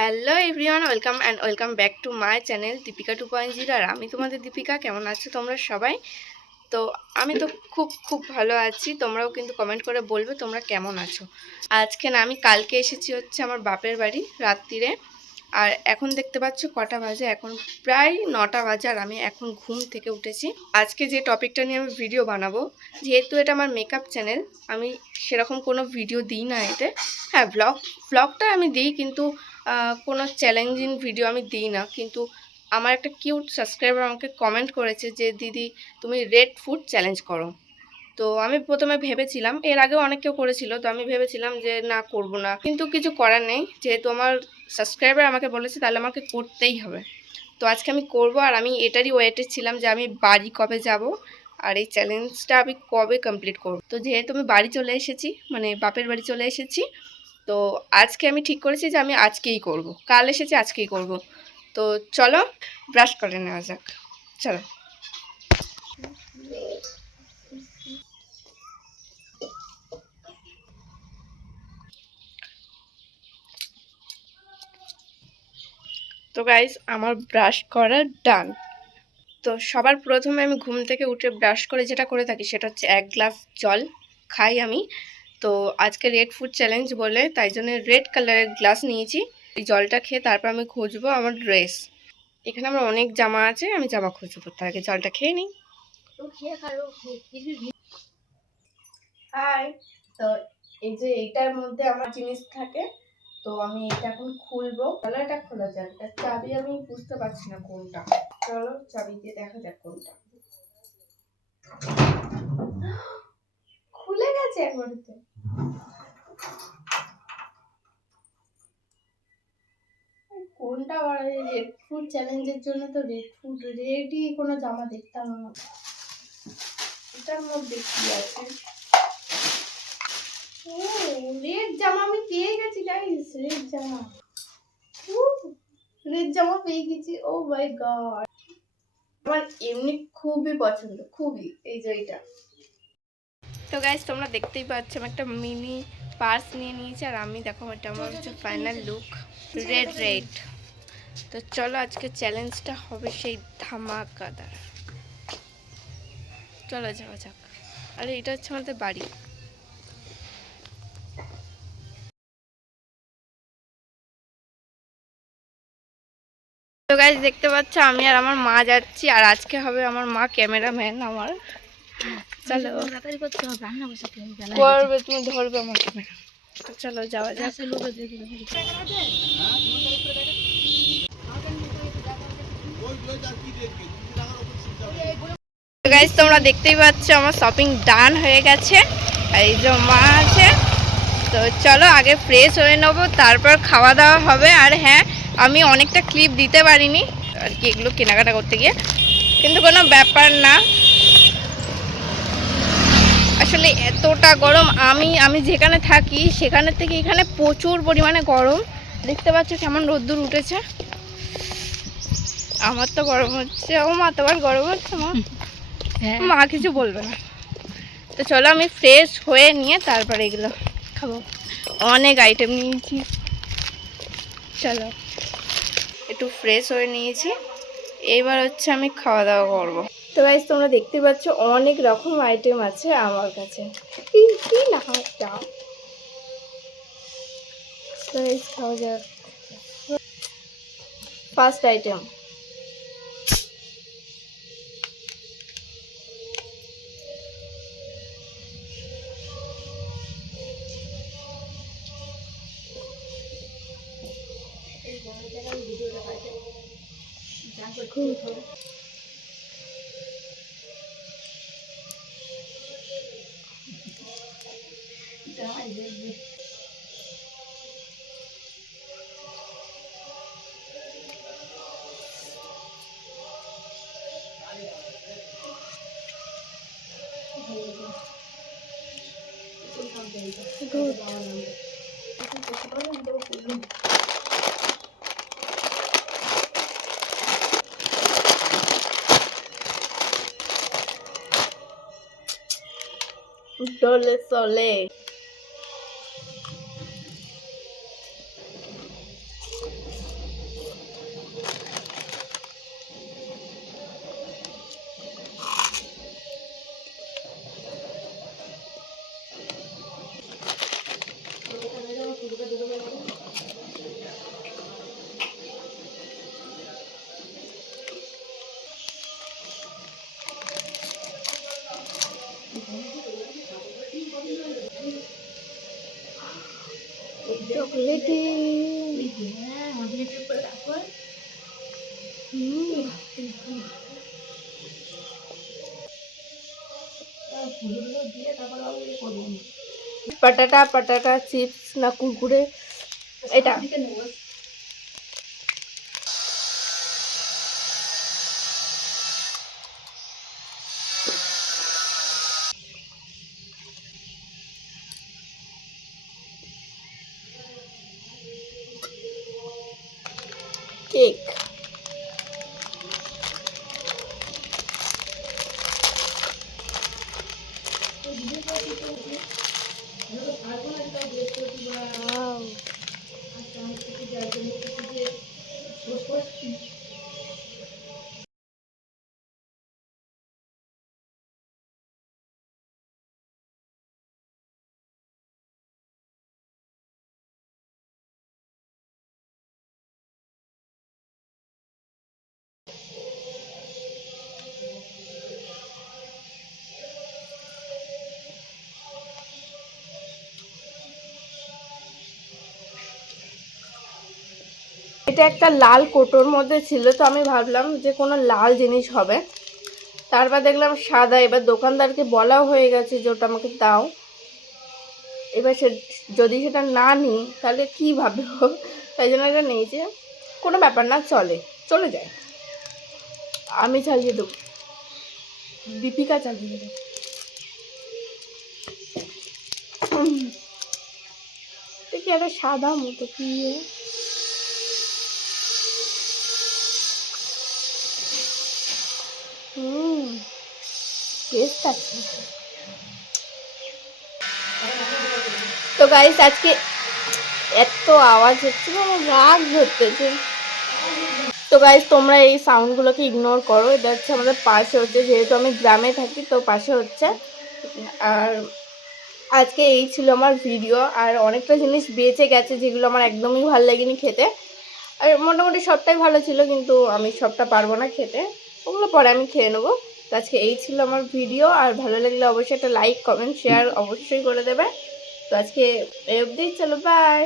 Hello everyone welcome and welcome back to my channel Deepika two point zero আর আমি তোমাদের দীপিকা, কেমন আছো তোমরা সবাই? তো আমি তো খুব খুব ভালো আছি, তোমরাও কিন্তু কমেন্ট করে বলবে তোমরা কেমন আছো। আজকে না আমি কালকে এসেছি হচ্ছে আমার বাপের বাড়ি রাত্রিরে আর এখন দেখতে পাচ্ছ কটা বাজে, এখন প্রায় নটা বাজে আর আমি এখন ঘুম থেকে উঠেছি। আজকে যে টপিকটা নিয়ে আমি ভিডিও বানাবো, যেহেতু এটা আমার মেকআপ চ্যানেল আমি সেরকম কোনো ভিডিও দিই না এতে। হ্যাঁ ব্লগ ব্লগটা আমি দিই কিন্তু কোনো চ্যালেঞ্জিং ভিডিও আমি দিই না। কিন্তু আমার একটা কিউট সাবস্ক্রাইবার আমাকে কমেন্ট করেছে যে, দিদি, তুমি রেড ফুড চ্যালেঞ্জ করো। তো আমি প্রথমে ভেবেছিলাম, এর আগেও অনেক কেউ করেছিল, তো আমি ভেবেছিলাম যে না, করব না। কিন্তু কিছু করার নেই, যেহেতু আমার সাবস্ক্রাইবার আমাকে বলেছে, তাহলে আমাকে করতেই হবে। তো আজকে আমি করব, আর আমি এটারই ওয়েটে ছিলাম যে আমি বাড়ি কবে যাব, আর এই চ্যালেঞ্জটা আমি কবে কমপ্লিট করব। তো যেহেতু আমি বাড়ি চলে এসেছি মানে বাপের বাড়ি চলে এসেছি, তো আজকে আমি ঠিক করেছি যে আমি আজকেই করব। কাল এসেছি, আজকেই করব। তো চলো ব্রাশ করে নেওয়া যাক। চলো। তো গাইস আমার ব্রাশ করা ডান তো সবার প্রথমে আমি ঘুম থেকে উঠে ব্রাশ করে যেটা করে থাকি সেটা হচ্ছে এক গ্লাস জল খাই আমি। তো আজকে রেড ফুড চ্যালেঞ্জ বলে তাই জন্য রেড কালারের গ্লাস নিয়েছি। এই জলটা খেয়ে তারপর আমি খুঁজবো আমার ড্রেস এখানে আমার অনেক জামা আছে, আমি জামা খুঁজবো, তার আগে জলটা খেয়ে নিই। তো এই যে এইটার মধ্যে আমার জিনিস থাকে তো আমি এটা এখন খুলবো। তাহলে এটা খোলা যাক এর চাবি আমি বুঝতে পারছি না কোনটা। চলো, চাবি দিয়ে দেখা যাক কোনটা। খুলে গেছে একবারতে কোনটা আবার রেড ফুড চ্যালেঞ্জের জন্য তো রেড ফুড রেডই কোনো জামা দেখতাম না। এটার মধ্যে কি আছে? ও, রেড জামা আমি পেয়ে গেছি গাইস রেড জামা। রেড জামা পেয়ে গেছি, ও মাই গড আমার এমনি খুবই পছন্দ, খুবই, এই যে এটা তো গাইস তোমরা দেখতেই পাচ্ছ, আমি একটা মিনি পার্স নিয়ে নিয়েছি, আর আমি দেখো, এটা আমার হচ্ছে ফাইনাল লুক রেড রেড তো চলো, আজকে চ্যালেঞ্জটা হবে সেই ধামাকাদার। চলো, যাওয়া যাক। আরে, এটা হচ্ছে আমাদের বাড়ি। তো গাইজ দেখতে পাচ্ছ, আমি আর আমার মা যাচ্ছি, আর আজকে হবে আমার মা ক্যামেরাম্যান আমার। চলো। করবে, তুমি ধরবে আমার ক্যামেরা। চলো, যাওয়া গাইজ তোমরা দেখতেই পাচ্ছ, আমার শপিং ডান হয়ে গেছে। আর এই যে মা আছে। তো চলো, আগে ফ্রেশ হয়ে নেব, তারপর খাওয়া দাওয়া হবে। আর হ্যাঁ আমি অনেকটা ক্লিপ দিতে পারিনি আর কি এগুলো কেনাকাটা করতে গিয়ে। কিন্তু কোনো ব্যাপার না। আসলে এতটা গরম আমি আমি যেখানে থাকি সেখানের থেকে এখানে প্রচুর পরিমাণে গরম। দেখতে পাচ্ছ কেমন রোদ্দুর উঠেছে। আমার তো গরম হচ্ছে ও মা তোমার গরম হচ্ছে মা? মা কিছু বলবে না। তো চলো আমি ফ্রেশ হয়ে নিয়ে তারপরে এগুলো খাব। অনেক আইটেম নিয়েছি। চলো। একটু ফ্রেশ হয়ে নিয়েছি। এইবার হচ্ছে আমি খাওয়া দাওয়া করব। তো গাইজ তোমরা দেখতে পাচ্ছ অনেক রকম আইটেম আছে আমার কাছে। কি না চাও তো খাওয়া যাক। First item 还是 Dole Soleil. Potato potato chips না কুরকুরে এটা কেক এটা একটা লাল কোটোর মধ্যে ছিল, তো আমি ভাবলাম যে কোনো লাল জিনিস হবে। তারপর দেখলাম সাদা, এবার দোকানদারকে বলাও হয়ে গেছে যে ওটা আমাকে দাও। এবার সে যদি সেটা না নিই, তাহলে কী ভাবলো তাই জন্য এটা নেই যে কোনো ব্যাপার না, চলে চলে যায়। আমি চালিয়ে দেবো। দীপিকা চালিয়ে দেবো। দেখি একটা সাদা মতো কি হুম টেস্ট তো গাইস আজকে এত আওয়াজ হচ্ছে আমার রাগ ধরতেছে। তো গাইস তোমরা এই সাউন্ডগুলোকে ইগনোর করো। এটা হচ্ছে আমাদের পাশে হচ্ছে, যেহেতু আমি গ্রামে থাকি, তো পাশে হচ্ছে। আর আজকে এই ছিল আমার ভিডিও আর অনেকটা জিনিস বেঁচে গেছে যেগুলো আমার একদমই ভালো লাগেনি খেতে। আর মোটামুটি সবটাই ভালো ছিল, কিন্তু আমি সবটা পারব না খেতে। ওগুলো পরে আমি খেয়ে নেব। তো আজকে এই ছিল আমার ভিডিও, আর ভালো লাগলে অবশ্যই একটা লাইক, কমেন্ট, শেয়ার অবশ্যই করে দেবে। তো আজকে এই অবধি, চলো বাই